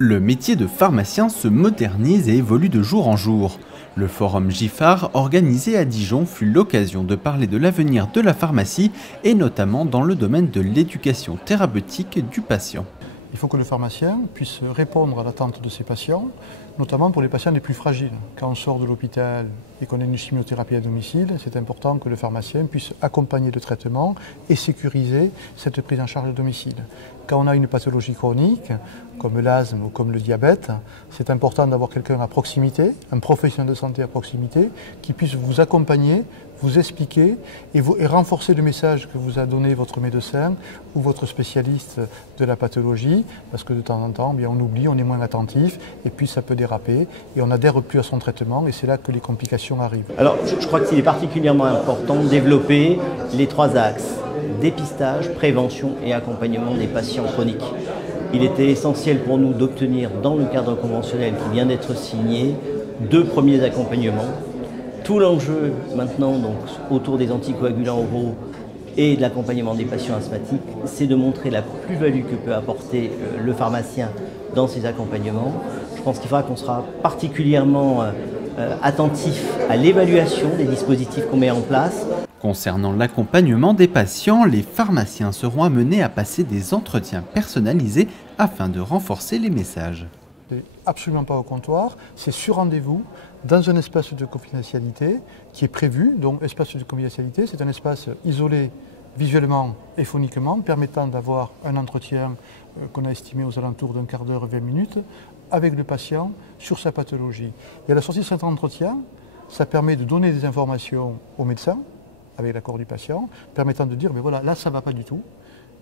Le métier de pharmacien se modernise et évolue de jour en jour. Le forum Giffard, organisé à Dijon, fut l'occasion de parler de l'avenir de la pharmacie et notamment dans le domaine de l'éducation thérapeutique du patient. Il faut que le pharmacien puisse répondre à l'attente de ses patients, notamment pour les patients les plus fragiles. Quand on sort de l'hôpital et qu'on a une chimiothérapie à domicile, c'est important que le pharmacien puisse accompagner le traitement et sécuriser cette prise en charge à domicile. Quand on a une pathologie chronique, comme l'asthme ou comme le diabète, c'est important d'avoir quelqu'un à proximité, un professionnel de santé à proximité, qui puisse vous accompagner, vous expliquer et renforcer le message que vous a donné votre médecin ou votre spécialiste de la pathologie, parce que de temps en temps, bien, on oublie, on est moins attentif, et puis ça peut déraper, et on n'adhère plus à son traitement, et c'est là que les complications arrivent. Alors, je crois qu'il est particulièrement important de développer les 3 axes: dépistage, prévention et accompagnement des patients chroniques. Il était essentiel pour nous d'obtenir, dans le cadre conventionnel qui vient d'être signé, 2 premiers accompagnements. Tout l'enjeu maintenant donc, autour des anticoagulants oraux et de l'accompagnement des patients asthmatiques, c'est de montrer la plus-value que peut apporter le pharmacien dans ces accompagnements. Je pense qu'il faudra qu'on sera particulièrement attentif à l'évaluation des dispositifs qu'on met en place. Concernant l'accompagnement des patients, les pharmaciens seront amenés à passer des entretiens personnalisés afin de renforcer les messages. Absolument pas au comptoir, c'est sur rendez-vous dans un espace de confidentialité qui est prévu. Donc espace de confidentialité, c'est un espace isolé visuellement et phoniquement, permettant d'avoir un entretien qu'on a estimé aux alentours d'un quart d'heure, 20 minutes, avec le patient sur sa pathologie. Et à la sortie de cet entretien, ça permet de donner des informations au médecin, avec l'accord du patient, permettant de dire, mais voilà, là ça ne va pas du tout,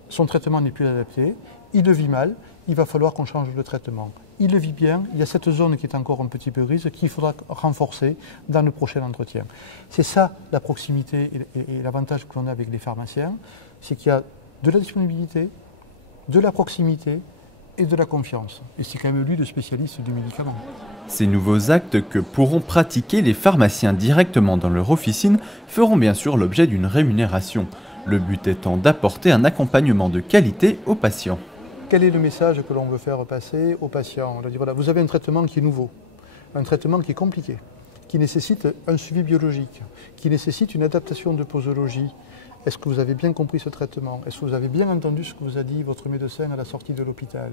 son traitement n'est plus adapté, il le vit mal, il va falloir qu'on change de traitement. Il le vit bien, il y a cette zone qui est encore un petit peu grise qu'il faudra renforcer dans le prochain entretien. C'est ça la proximité et l'avantage que l'on a avec les pharmaciens, c'est qu'il y a de la disponibilité, de la proximité et de la confiance. Et c'est quand même lui le spécialiste du médicament. Ces nouveaux actes que pourront pratiquer les pharmaciens directement dans leur officine feront bien sûr l'objet d'une rémunération. Le but étant d'apporter un accompagnement de qualité aux patients. Quel est le message que l'on veut faire passer aux patients? On leur dit, voilà, vous avez un traitement qui est nouveau, un traitement qui est compliqué, qui nécessite un suivi biologique, qui nécessite une adaptation de posologie. Est-ce que vous avez bien compris ce traitement? Est-ce que vous avez bien entendu ce que vous a dit votre médecin à la sortie de l'hôpital?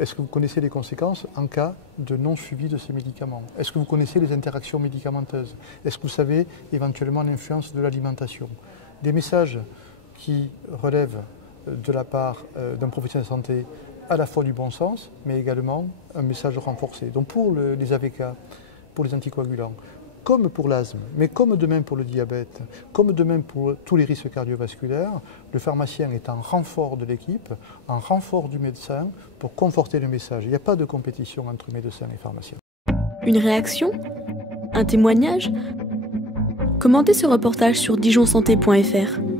Est-ce que vous connaissez les conséquences en cas de non-suivi de ces médicaments? Est-ce que vous connaissez les interactions médicamenteuses? Est-ce que vous savez éventuellement l'influence de l'alimentation? Des messages qui relèvent de la part d'un professionnel de santé à la fois du bon sens, mais également un message renforcé. Donc pour les AVK, pour les anticoagulants, comme pour l'asthme, mais comme de même pour le diabète, comme de même pour tous les risques cardiovasculaires, le pharmacien est en renfort de l'équipe, en renfort du médecin pour conforter le message. Il n'y a pas de compétition entre médecins et pharmaciens. Une réaction? Un témoignage? Commentez ce reportage sur dijonsanté.fr.